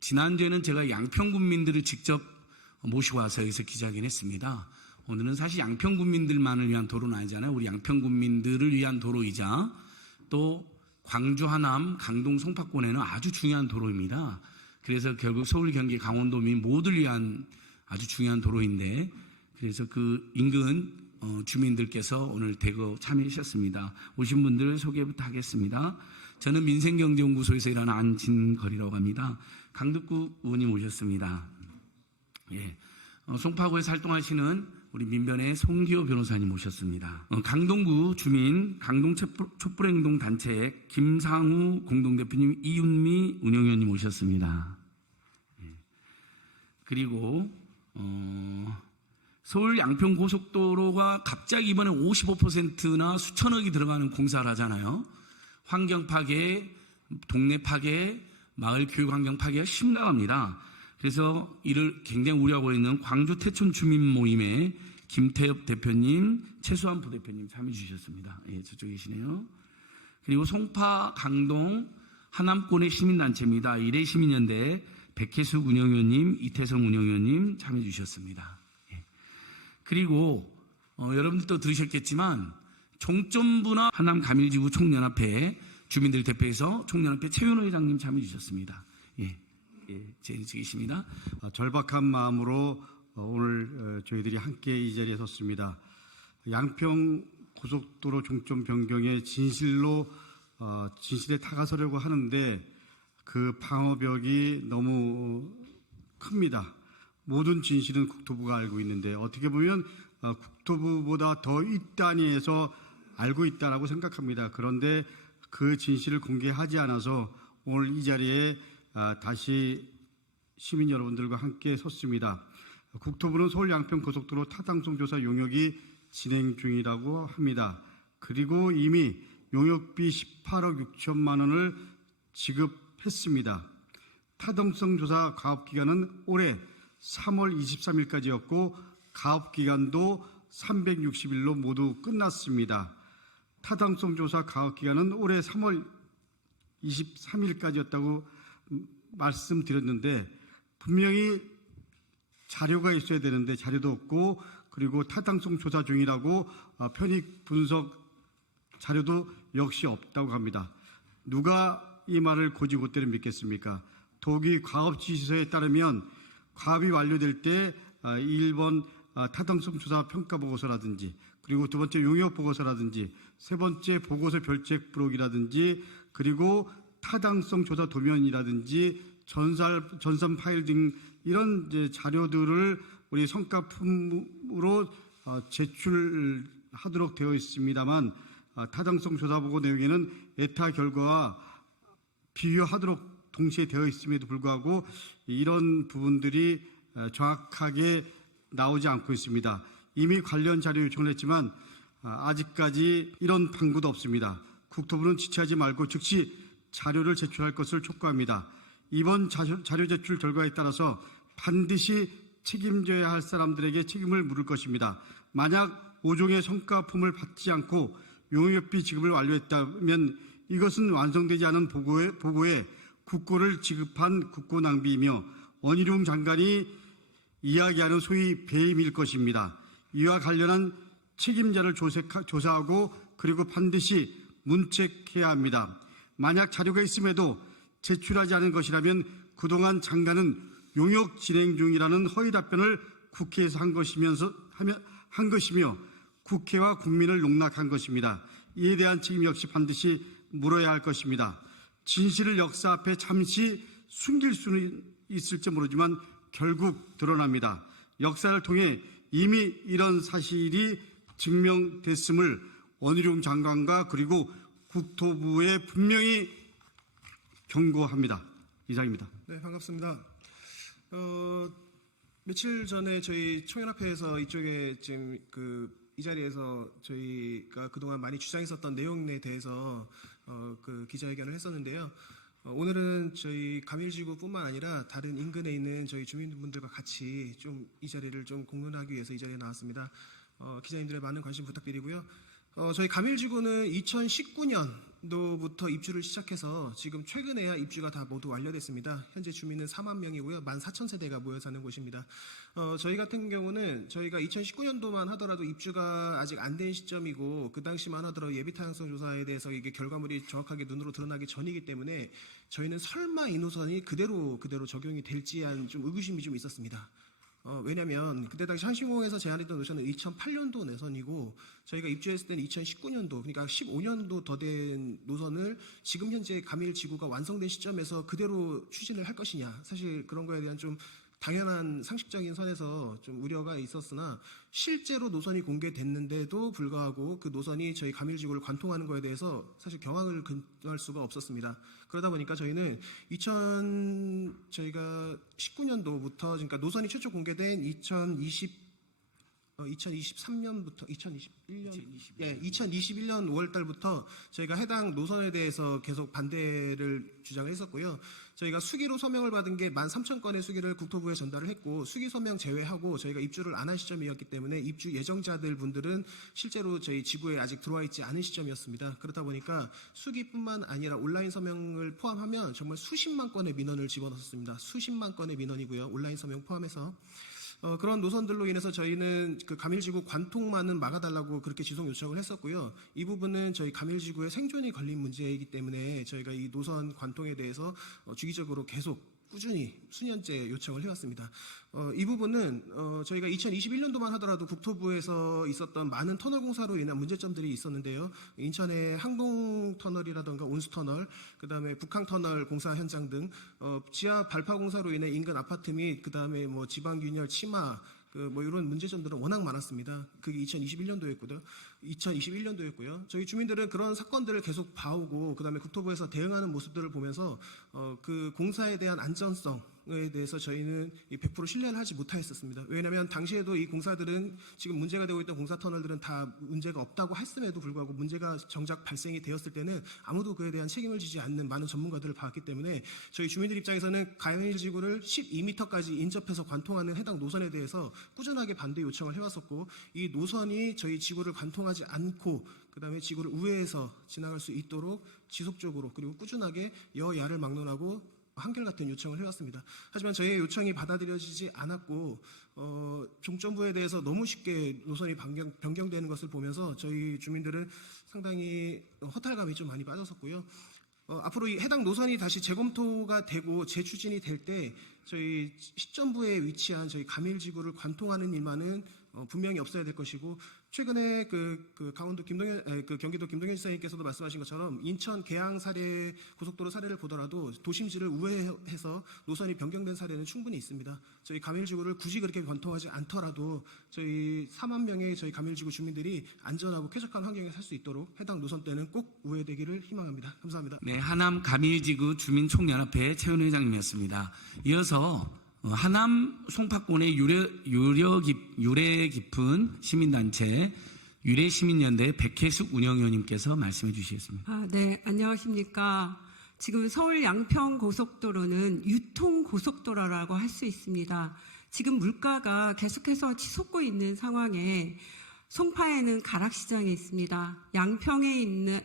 지난주에는 제가 양평군민들을 직접 모시고 와서 여기서 기자회견했습니다. 오늘은 사실 양평군민들만을 위한 도로는 아니잖아요. 우리 양평군민들을 위한 도로이자 또 광주, 하남, 강동, 송파권에는 아주 중요한 도로입니다. 그래서 결국 서울, 경기, 강원도민 모두를 위한 아주 중요한 도로인데, 그래서 그 인근 주민들께서 오늘 대거 참여하셨습니다. 오신 분들 소개부터 하겠습니다. 저는 민생경제연구소에서 일하는 안진걸이라고 합니다. 강덕구 의원님 오셨습니다. 예. 송파구에서 활동하시는 우리 민변의 송기호 변호사님 오셨습니다. 강동구 주민 강동 촛불행동 단체 김상우 공동대표님, 이윤미 운영위원님 오셨습니다. 예. 그리고 서울 양평 고속도로가 갑자기 이번에 55%나 수천억이 들어가는 공사를 하잖아요. 환경 파괴, 동네 파괴, 마을 교육 환경 파괴가 심각합니다. 그래서 이를 굉장히 우려하고 있는 광주 태촌 주민 모임의 김태엽 대표님, 최수환 부대표님 참여해 주셨습니다. 예, 저쪽에 계시네요. 그리고 송파, 강동, 하남권의 시민단체입니다. 이래시민연대 백혜숙 운영위원님, 이태성 운영위원님 참여해 주셨습니다. 예. 그리고 여러분들도 들으셨겠지만 종점부나 하남 가밀지구 총연합회 주민들 대표에서 총연합회 최윤호 회장님 참여해 주셨습니다. 예. 제 계십니다. 절박한 마음으로 오늘 저희들이 함께 이 자리에 섰습니다. 양평 고속도로 종점 변경의 진실에 다가서려고 하는데 그 방어벽이 너무 큽니다. 모든 진실은 국토부가 알고 있는데 어떻게 보면 국토부보다 더 윗단위에서 알고 있다라고 생각합니다. 그런데 그 진실을 공개하지 않아서 오늘 이 자리에 다시 시민 여러분들과 함께 섰습니다. 국토부는 서울 양평 고속도로 타당성 조사 용역이 진행 중이라고 합니다. 그리고 이미 용역비 18억 6천만 원을 지급했습니다. 타당성 조사 가업기간은 올해 3월 23일까지였고 가업기간도 360일로 모두 끝났습니다. 타당성 조사 가업기간은 올해 3월 23일까지였다고 말씀드렸는데 분명히 자료가 있어야 되는데 자료도 없고, 그리고 타당성 조사 중이라고 편익 분석 자료도 역시 없다고 합니다. 누가 이 말을 고지고대로 믿겠습니까? 도기 과업지시서에 따르면 과업이 완료될 때 1번 타당성 조사 평가 보고서라든지, 그리고 두 번째 용역 보고서라든지, 세 번째 보고서 별책 부록이라든지, 그리고 타당성 조사 도면이라든지 전산 파일 등 이런 이제 자료들을 우리 성과품으로 제출하도록 되어 있습니다만, 타당성 조사 보고 내용에는 에타 결과와 비교하도록 동시에 되어 있음에도 불구하고 이런 부분들이 정확하게 나오지 않고 있습니다. 이미 관련 자료 요청을 했지만 아직까지 이런 방구도 없습니다. 국토부는 지체하지 말고 즉시 자료를 제출할 것을 촉구합니다. 이번 자료 제출 결과에 따라서 반드시 책임져야 할 사람들에게 책임을 물을 것입니다. 만약 5종의 성과품을 받지 않고 용역비 지급을 완료했다면 이것은 완성되지 않은 보고에 국고를 지급한 국고 낭비이며 원희룡 장관이 이야기하는 소위 배임일 것입니다. 이와 관련한 책임자를 조사하고 그리고 반드시 문책해야 합니다. 만약 자료가 있음에도 제출하지 않은 것이라면 그동안 장관은 용역 진행 중이라는 허위 답변을 국회에서 한 것이며 국회와 국민을 농락한 것입니다. 이에 대한 책임 역시 반드시 물어야 할 것입니다. 진실을 역사 앞에 잠시 숨길 수는 있을지 모르지만 결국 드러납니다. 역사를 통해 이미 이런 사실이 증명됐음을 원희룡 장관과 그리고 국토부에 분명히 경고합니다. 이상입니다. 네, 반갑습니다. 며칠 전에 저희 총연합회에서 이쪽에 지금 이 자리에서 저희가 그동안 많이 주장했었던 내용에 대해서 기자회견을 했었는데요. 오늘은 저희 가밀지구뿐만 아니라 다른 인근에 있는 저희 주민분들과 같이 좀 이 자리를 좀 공론하기 위해서 이 자리에 나왔습니다. 기자님들의 많은 관심 부탁드리고요. 저희 가밀지구는 2019년 2019년도부터 입주를 시작해서 지금 최근에야 입주가 다 모두 완료됐습니다. 현재 주민은 4만 명이고요. 14,000세대가 모여 사는 곳입니다. 저희 같은 경우는 저희가 2019년도만 하더라도 입주가 아직 안 된 시점이고 그 당시만 하더라도 예비 타당성 조사에 대해서 이게 결과물이 정확하게 눈으로 드러나기 전이기 때문에 저희는 설마 이 노선이 그대로 적용이 될지 한 좀 의구심이 좀 있었습니다. 왜냐면 그때 당시 한신공에서 제안했던 노선은 2008년도 노선이고 저희가 입주했을 때는 2019년도 그러니까 15년도 더 된 노선을 지금 현재 감일지구가 완성된 시점에서 그대로 추진을 할 것이냐 사실 그런 거에 대한 좀 당연한 상식적인 선에서 좀 우려가 있었으나 실제로 노선이 공개됐는데도 불구하고 그 노선이 저희 감일지구를 관통하는 거에 대해서 사실 경악을 금할 수가 없었습니다. 그러다 보니까 저희는 저희가 19년도부터 그러니까 노선이 최초 공개된 2023년부터 2021년 5월 달부터 저희가 해당 노선에 대해서 계속 반대를 주장을 했었고요. 저희가 수기로 서명을 받은 게 13,000건의 수기를 국토부에 전달을 했고 수기 서명 제외하고 저희가 입주를 안 한 시점이었기 때문에 입주 예정자들 분들은 실제로 저희 지구에 아직 들어와 있지 않은 시점이었습니다. 그렇다 보니까 수기뿐만 아니라 온라인 서명을 포함하면 정말 수십만 건의 민원을 집어넣었습니다. 수십만 건의 민원이고요. 온라인 서명 포함해서. 그런 노선들로 인해서 저희는 그 감일지구 관통만은 막아달라고 그렇게 지속 요청을 했었고요. 이 부분은 저희 감일지구의 생존이 걸린 문제이기 때문에 저희가 이 노선 관통에 대해서 주기적으로 계속 꾸준히 수년째 요청을 해왔습니다. 이 부분은 저희가 2021년도만 하더라도 국토부에서 있었던 많은 터널 공사로 인한 문제점들이 있었는데요. 인천의 항동터널이라던가 온수터널, 그다음에 북항터널 공사 현장 등 지하 발파 공사로 인해 인근 아파트 및 그다음에 뭐 지방균열 침하 뭐 이런 문제점들은 워낙 많았습니다. 그게 2021년도였고요. 저희 주민들은 그런 사건들을 계속 봐오고 그다음에 국토부에서 대응하는 모습들을 보면서 그 공사에 대한 안전성에 대해서 저희는 100% 신뢰를 하지 못하였었습니다. 왜냐하면 당시에도 이 공사들은 지금 문제가 되고 있던 공사 터널들은 다 문제가 없다고 했음에도 불구하고 문제가 정작 발생이 되었을 때는 아무도 그에 대한 책임을 지지 않는 많은 전문가들을 봤기 때문에 저희 주민들 입장에서는 감일지구를 12m까지 인접해서 관통하는 해당 노선에 대해서 꾸준하게 반대 요청을 해왔었고 이 노선이 저희 지구를 관통하지 않고 그다음에 지구를 우회해서 지나갈 수 있도록 지속적으로 그리고 꾸준하게 여야를 막론하고 한결같은 요청을 해왔습니다. 하지만 저희의 요청이 받아들여지지 않았고 종점부에 대해서 너무 쉽게 노선이 변경되는 것을 보면서 저희 주민들은 상당히 허탈감이 좀 많이 빠졌었고요. 앞으로 이 해당 노선이 다시 재검토가 되고 재추진이 될 때 저희 시점부에 위치한 저희 감일지구를 관통하는 일만은 분명히 없어야 될 것이고 최근에 경기도 김동현 지사님께서도 말씀하신 것처럼 인천 계양 사례 고속도로 사례를 보더라도 도심지를 우회해서 노선이 변경된 사례는 충분히 있습니다. 저희 감일지구를 굳이 그렇게 관통하지 않더라도 저희 4만 명의 저희 감일지구 주민들이 안전하고 쾌적한 환경에 살 수 있도록 해당 노선대는 꼭 우회되기를 희망합니다. 감사합니다. 네, 하남 감일지구 주민총연합회 최은호 회장님이었습니다. 이어서 하남 송파권의 유래 깊은 시민단체 유래시민연대 백혜숙 운영위원님께서 말씀해 주시겠습니다. 네, 안녕하십니까. 지금 서울 양평 고속도로는 유통 고속도로라고 할 수 있습니다. 지금 물가가 계속해서 치솟고 있는 상황에 송파에는 가락시장이 있습니다.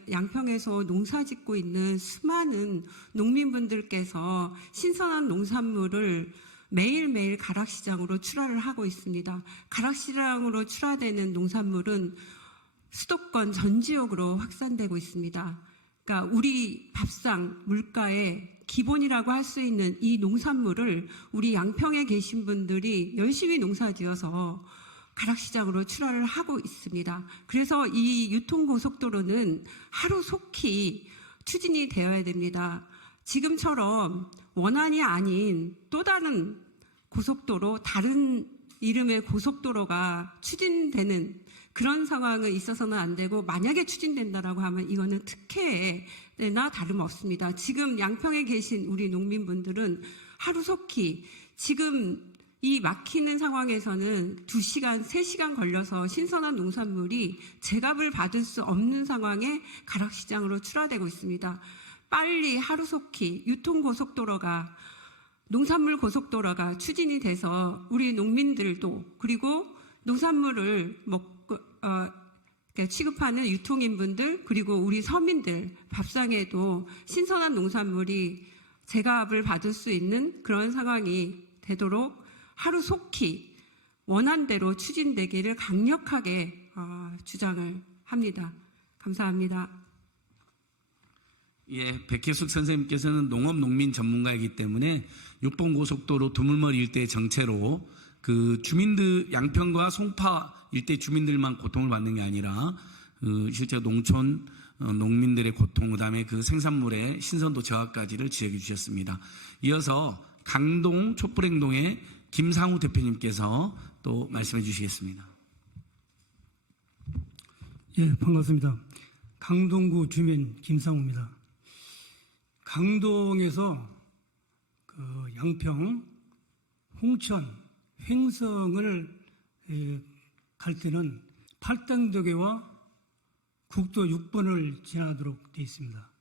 양평에서 농사짓고 있는 수많은 농민분들께서 신선한 농산물을 매일매일 가락시장으로 출하를 하고 있습니다. 가락시장으로 출하되는 농산물은 수도권 전 지역으로 확산되고 있습니다. 그러니까 우리 밥상 물가의 기본이라고 할 수 있는 이 농산물을 우리 양평에 계신 분들이 열심히 농사지어서 가락시장으로 출하를 하고 있습니다. 그래서 이 유통고속도로는 하루속히 추진이 되어야 됩니다. 지금처럼 원안이 아닌 또 다른 고속도로, 다른 이름의 고속도로가 추진되는 그런 상황은 있어서는 안 되고 만약에 추진된다라고 하면 이거는 특혜나 다름없습니다. 지금 양평에 계신 우리 농민분들은 하루속히 지금 이 막히는 상황에서는 2시간, 3시간 걸려서 신선한 농산물이 제값을 받을 수 없는 상황에 가락시장으로 출하되고 있습니다. 빨리 하루속히 유통고속도로가 농산물 고속도로가 추진이 돼서 우리 농민들도 그리고 농산물을 그러니까 취급하는 유통인분들 그리고 우리 서민들 밥상에도 신선한 농산물이 제값을 받을 수 있는 그런 상황이 되도록 하루속히 원안대로 추진되기를 강력하게 주장을 합니다. 감사합니다. 예, 백혜숙 선생님께서는 농업 농민 전문가이기 때문에 6번 고속도로 두물머리 일대 정체로 그 주민들 양평과 송파 일대 주민들만 고통을 받는 게 아니라 실제 농촌 농민들의 고통, 그다음에 그 생산물의 신선도 저하까지를 지적해 주셨습니다. 이어서 강동 촛불행동의 김상우 대표님께서 또 말씀해 주시겠습니다. 예, 반갑습니다. 강동구 주민 김상우입니다. 강동에서 그 양평, 홍천, 횡성을 갈 때는 팔당도교와 국도 6번을 지나도록 되어 있습니다.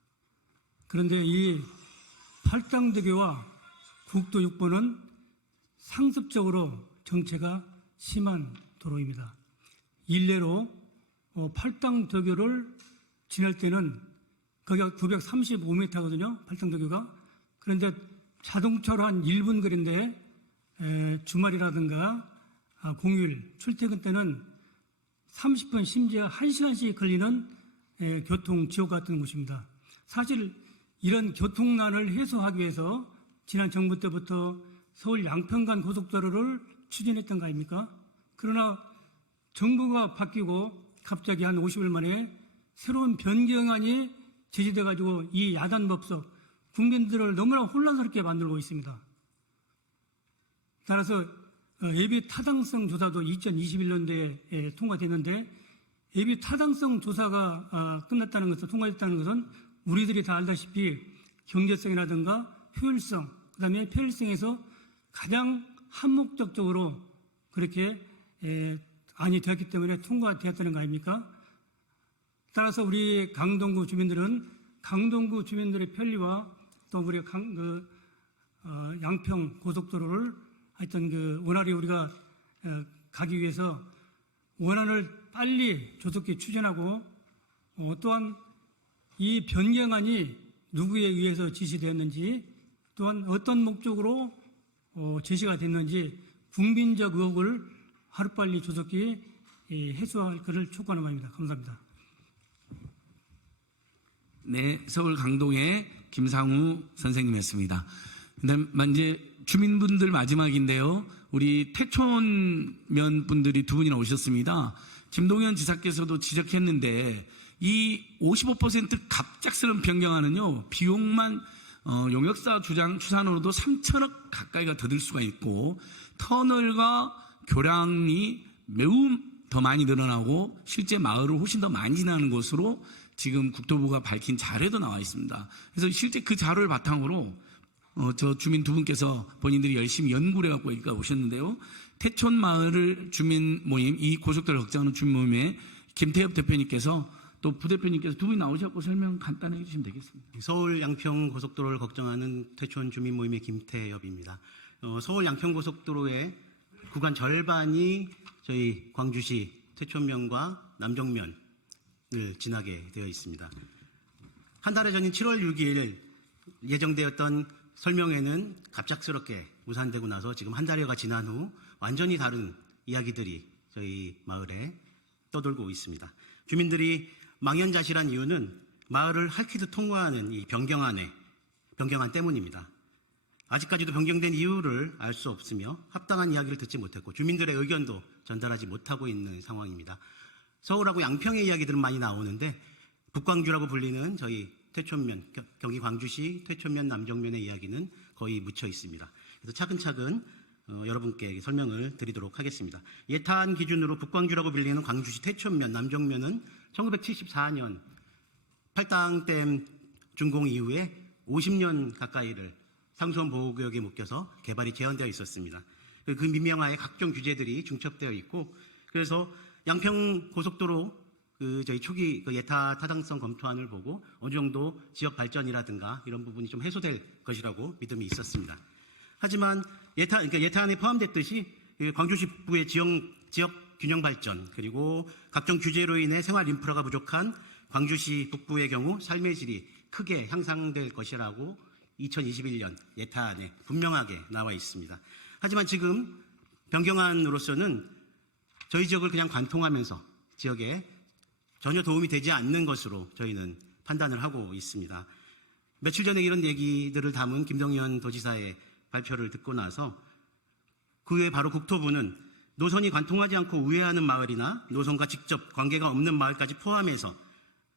그런데 이 팔당도교와 국도 6번은 상습적으로 정체가 심한 도로입니다. 일례로 팔당도교를 지날 때는 거기가 935m거든요. 팔당도교가. 그런데 자동차로 한 1분 거리인데 주말이라든가 공휴일 출퇴근 때는 30분 심지어 1시간씩 걸리는 교통 지옥 같은 곳입니다. 사실 이런 교통난을 해소하기 위해서 지난 정부 때부터 서울 양평 간 고속도로를 추진했던 거 아닙니까? 그러나 정부가 바뀌고 갑자기 한 50일 만에 새로운 변경안이 제시돼 가지고 이 야단법석 국민들을 너무나 혼란스럽게 만들고 있습니다. 따라서 예비 타당성 조사도 2021년도에 통과됐는데 예비 타당성 조사가 끝났다는 것은 통과됐다는 것은 우리들이 다 알다시피 경제성이라든가 효율성, 그다음에 편의성에서 가장 한목적적으로 그렇게 안이 되었기 때문에 통과되었다는 거 아닙니까? 따라서 우리 강동구 주민들은 강동구 주민들의 편리와 또 우리 양평 고속도로를 하여튼 그 원활히 우리가 가기 위해서 원안을 빨리 조속히 추진하고 또한 이 변경안이 누구에 의해서 지시되었는지 또한 어떤 목적으로 제시가 됐는지 국민적 의혹을 하루빨리 조속히 해소할 것을 촉구하는 바입니다. 감사합니다. 네, 서울 강동의 김상우 선생님이었습니다. 그다음 이제 주민분들 마지막인데요. 우리 태촌면 분들이 두 분이나 오셨습니다. 김동연 지사께서도 지적했는데 이 55% 갑작스러운 변경안은요. 비용만 용역사 주장 추산으로도 3천억 가까이가 더 들 수가 있고 터널과 교량이 매우 더 많이 늘어나고 실제 마을을 훨씬 더 많이 지나는 곳으로 지금 국토부가 밝힌 자료도 나와 있습니다. 그래서 실제 그 자료를 바탕으로 저 주민 두 분께서 본인들이 열심히 연구를 해갖고 여기까지 오셨는데요. 태촌 마을 주민 모임, 이 고속도로 걱정하는 주민 모임에 김태엽 대표님께서 또 부대표님께서 두 분이 나오셔서 설명 간단히 해주시면 되겠습니다. 서울 양평 고속도로를 걱정하는 태촌 주민 모임의 김태엽입니다. 서울 양평 고속도로의 구간 절반이 저희 광주시 태촌면과 남정면을 지나게 되어 있습니다. 한 달 전인 7월 6일 예정되었던 설명회는 갑작스럽게 무산되고 나서 지금 한 달여가 지난 후 완전히 다른 이야기들이 저희 마을에 떠돌고 있습니다. 주민들이 망연자실한 이유는 마을을 할퀴드 통과하는 이 변경안 때문입니다. 아직까지도 변경된 이유를 알 수 없으며 합당한 이야기를 듣지 못했고 주민들의 의견도 전달하지 못하고 있는 상황입니다. 서울하고 양평의 이야기들은 많이 나오는데 북광주라고 불리는 저희 태촌면, 경기 광주시 태촌면 남정면의 이야기는 거의 묻혀 있습니다. 그래서 차근차근 여러분께 설명을 드리도록 하겠습니다. 예타안 기준으로 북광주라고 불리는 광주시 태촌면, 남정면은 1974년 팔당댐 준공 이후에 50년 가까이를 상수원 보호구역에 묶여서 개발이 제한되어 있었습니다. 그 민명하에 각종 규제들이 중첩되어 있고 그래서 양평 고속도로 저희 초기 예타 타당성 검토안을 보고 어느 정도 지역 발전이라든가 이런 부분이 좀 해소될 것이라고 믿음이 있었습니다. 하지만 예타안에 포함됐듯이 광주시 북부의 지역 균형 발전, 그리고 각종 규제로 인해 생활 인프라가 부족한 광주시 북부의 경우 삶의 질이 크게 향상될 것이라고 2021년 예타안에 분명하게 나와 있습니다. 하지만 지금 변경안으로서는 저희 지역을 그냥 관통하면서 지역에 전혀 도움이 되지 않는 것으로 저희는 판단을 하고 있습니다. 며칠 전에 이런 얘기들을 담은 김동연 도지사의 발표를 듣고 나서 그 후에 바로 국토부는 노선이 관통하지 않고 우회하는 마을이나 노선과 직접 관계가 없는 마을까지 포함해서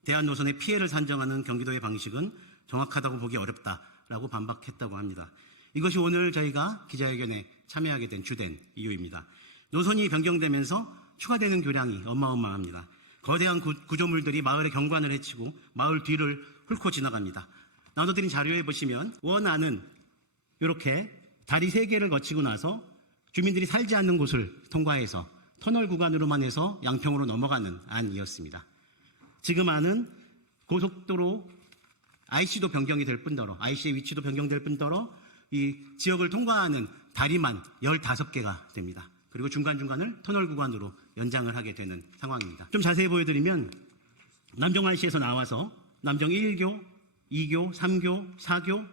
대한 노선의 피해를 산정하는 경기도의 방식은 정확하다고 보기 어렵다라고 반박했다고 합니다. 이것이 오늘 저희가 기자회견에 참여하게 된 주된 이유입니다. 노선이 변경되면서 추가되는 교량이 어마어마합니다. 거대한 구조물들이 마을의 경관을 해치고 마을 뒤를 훑고 지나갑니다. 나눠드린 자료에 보시면 원안은 이렇게 다리 3개를 거치고 나서 주민들이 살지 않는 곳을 통과해서 터널 구간으로만 해서 양평으로 넘어가는 안이었습니다. 지금 안은 고속도로 IC도 변경이 될 뿐더러 IC의 위치도 변경될 뿐더러 이 지역을 통과하는 다리만 15개가 됩니다. 그리고 중간중간을 터널 구간으로 연장을 하게 되는 상황입니다. 좀 자세히 보여드리면 남정 IC에서 나와서 남정 1교, 2교, 3교, 4교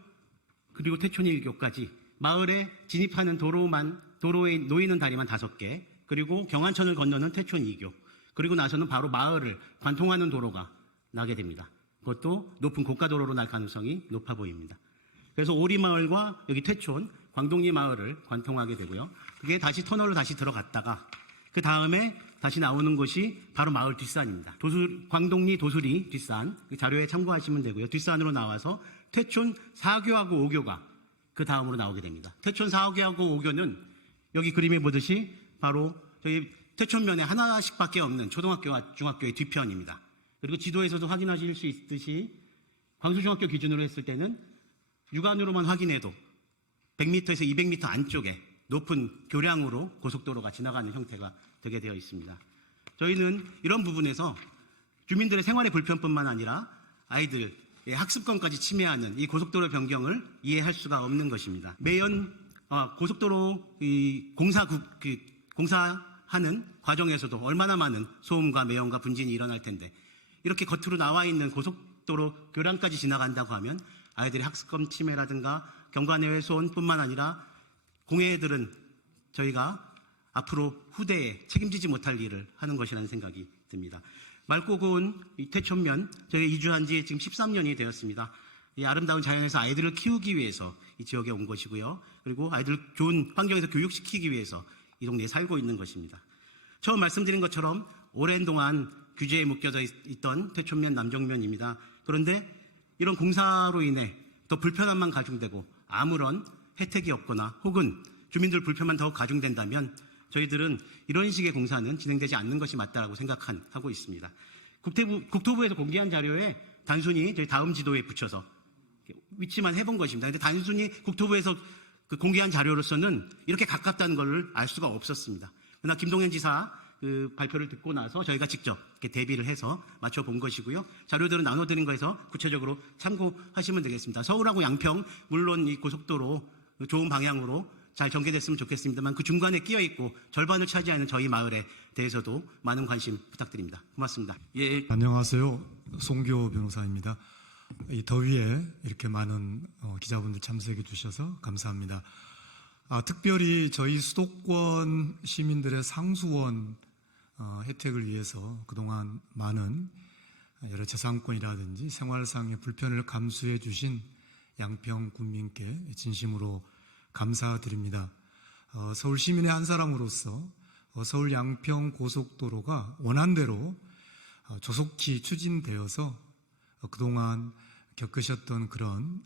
그리고 태촌 1교까지 마을에 진입하는 도로에 놓이는 다리만 5개, 그리고 경안천을 건너는 태촌 2교, 그리고 나서는 바로 마을을 관통하는 도로가 나게 됩니다. 그것도 높은 고가도로로 날 가능성이 높아 보입니다. 그래서 오리마을과 여기 태촌, 광동리 마을을 관통하게 되고요. 그게 다시 터널로 다시 들어갔다가 그 다음에 다시 나오는 곳이 바로 마을 뒷산입니다. 광동리 도수리 뒷산, 자료에 참고하시면 되고요. 뒷산으로 나와서 태촌 4교하고 5교가 그 다음으로 나오게 됩니다. 태촌 4교하고 5교는 여기 그림에 보듯이 바로 저희 태촌면에 하나씩밖에 없는 초등학교와 중학교의 뒤편입니다. 그리고 지도에서도 확인하실 수 있듯이 광수중학교 기준으로 했을 때는 육안으로만 확인해도 100m에서 200m 안쪽에 높은 교량으로 고속도로가 지나가는 형태가 되게 되어 있습니다. 저희는 이런 부분에서 주민들의 생활의 불편뿐만 아니라 아이들의 학습권까지 침해하는 이 고속도로 변경을 이해할 수가 없는 것입니다. 매연 고속도로 공사하는 과정에서도 얼마나 많은 소음과 매연과 분진이 일어날 텐데 이렇게 겉으로 나와 있는 고속도로 교량까지 지나간다고 하면 아이들의 학습권 침해라든가 경관의 훼손뿐만 아니라 공해들은 저희가 앞으로 후대에 책임지지 못할 일을 하는 것이라는 생각이 듭니다. 맑고 고운 이 태촌면 저희 이주한 지 지금 13년이 되었습니다. 이 아름다운 자연에서 아이들을 키우기 위해서 이 지역에 온 것이고요. 그리고 아이들 좋은 환경에서 교육시키기 위해서 이 동네에 살고 있는 것입니다. 처음 말씀드린 것처럼 오랜 동안 규제에 묶여져 있던 태촌면 남정면입니다. 그런데 이런 공사로 인해 더 불편함만 가중되고 아무런 혜택이 없거나 혹은 주민들 불편만 더욱 가중된다면 저희들은 이런 식의 공사는 진행되지 않는 것이 맞다고 생각하고 있습니다. 국토부에서 공개한 자료에 단순히 저희 다음 지도에 붙여서 위치만 해본 것입니다. 그런데 단순히 국토부에서 공개한 자료로서는 이렇게 가깝다는 것을 알 수가 없었습니다. 그러나 김동연 지사 그 발표를 듣고 나서 저희가 직접 이렇게 대비를 해서 맞춰본 것이고요. 자료들은 나눠드린 거에서 구체적으로 참고하시면 되겠습니다. 서울하고 양평 물론 이 고속도로 좋은 방향으로 잘 전개됐으면 좋겠습니다만 그 중간에 끼어 있고 절반을 차지하는 저희 마을에 대해서도 많은 관심 부탁드립니다. 고맙습니다. 예, 안녕하세요. 송교 변호사입니다. 이 더위에 이렇게 많은 기자분들 참석해 주셔서 감사합니다. 특별히 저희 수도권 시민들의 상수원 혜택을 위해서 그동안 많은 여러 재산권이라든지 생활상의 불편을 감수해 주신 양평 국민께 진심으로 감사드립니다. 서울 시민의 한 사람으로서 서울 양평 고속도로가 원안대로 조속히 추진되어서 그동안 겪으셨던 그런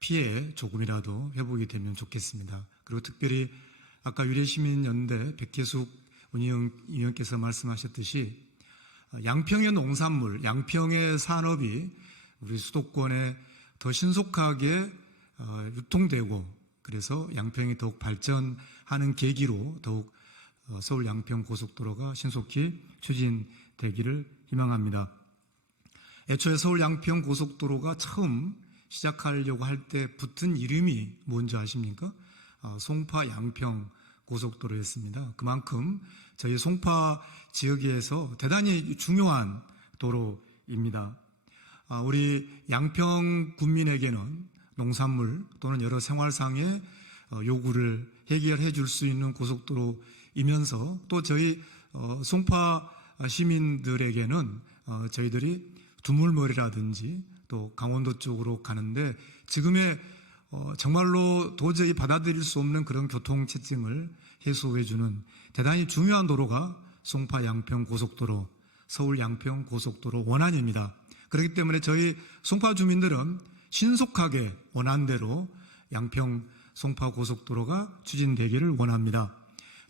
피해 조금이라도 회복이 되면 좋겠습니다. 그리고 특별히 아까 유래시민연대 백혜숙 운영위원께서 말씀하셨듯이 양평의 농산물, 양평의 산업이 우리 수도권에 더 신속하게 유통되고 그래서 양평이 더욱 발전하는 계기로 더욱 서울 양평 고속도로가 신속히 추진되기를 희망합니다. 애초에 서울 양평 고속도로가 처음 시작하려고 할 때 붙은 이름이 뭔지 아십니까? 송파 양평 고속도로였습니다. 그만큼 저희 송파 지역에서 대단히 중요한 도로입니다. 우리 양평 군민에게는 농산물 또는 여러 생활상의 요구를 해결해 줄 수 있는 고속도로이면서 또 저희 송파 시민들에게는 저희들이 두물머리라든지 또 강원도 쪽으로 가는데 지금의 정말로 도저히 받아들일 수 없는 그런 교통체증을 해소해주는 대단히 중요한 도로가 송파 양평 고속도로, 서울 양평 고속도로 원안입니다. 그렇기 때문에 저희 송파 주민들은 신속하게 원안대로 양평 송파 고속도로가 추진되기를 원합니다.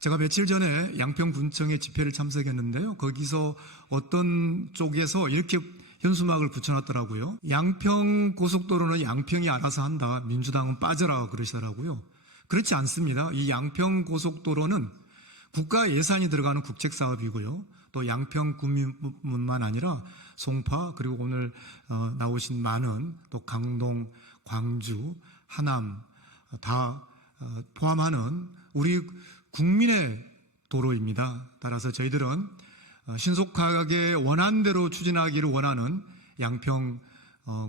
제가 며칠 전에 양평군청의 집회를 참석했는데요. 거기서 어떤 쪽에서 이렇게 현수막을 붙여놨더라고요. 양평 고속도로는 양평이 알아서 한다. 민주당은 빠져라 그러시더라고요. 그렇지 않습니다. 이 양평 고속도로는 국가 예산이 들어가는 국책사업이고요. 또 양평 군민뿐만 아니라 송파 그리고 오늘 나오신 많은 또 강동, 광주, 하남 다 포함하는 우리 국민의 도로입니다. 따라서 저희들은 신속하게 원안대로 추진하기를 원하는 양평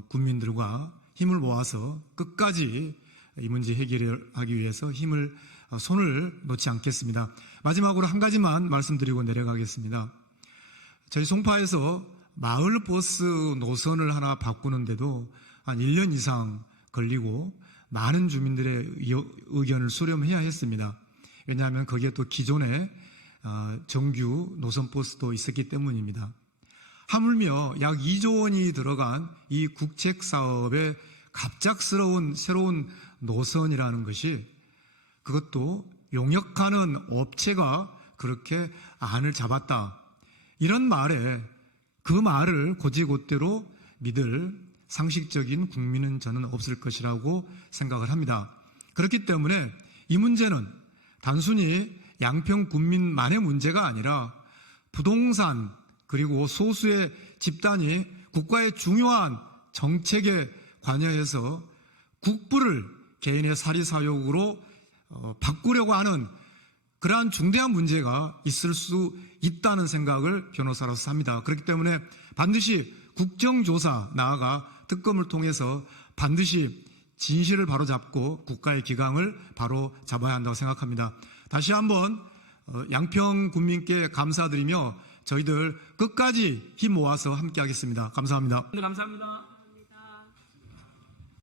군민들과 힘을 모아서 끝까지 이 문제 해결을 하기 위해서 손을 놓지 않겠습니다. 마지막으로 한 가지만 말씀드리고 내려가겠습니다. 저희 송파에서 마을 버스 노선을 하나 바꾸는데도 한 1년 이상 걸리고 많은 주민들의 의견을 수렴해야 했습니다. 왜냐하면 거기에 또 기존에 정규 노선버스도 있었기 때문입니다. 하물며 약 2조 원이 들어간 이 국책사업의 갑작스러운 새로운 노선이라는 것이 그것도 용역하는 업체가 그렇게 안을 잡았다. 이런 말에 그 말을 곧이곧대로 믿을 상식적인 국민은 저는 없을 것이라고 생각을 합니다. 그렇기 때문에 이 문제는 단순히 양평 군민만의 문제가 아니라 부동산 그리고 소수의 집단이 국가의 중요한 정책에 관여해서 국부를 개인의 사리사욕으로 바꾸려고 하는 그러한 중대한 문제가 있을 수 있다는 생각을 변호사로서 합니다. 그렇기 때문에 반드시 국정조사 나아가 특검을 통해서 반드시 진실을 바로잡고 국가의 기강을 바로 잡아야 한다고 생각합니다. 다시 한번 양평 군민께 감사드리며 저희들 끝까지 힘 모아서 함께 하겠습니다. 감사합니다. 네, 감사합니다.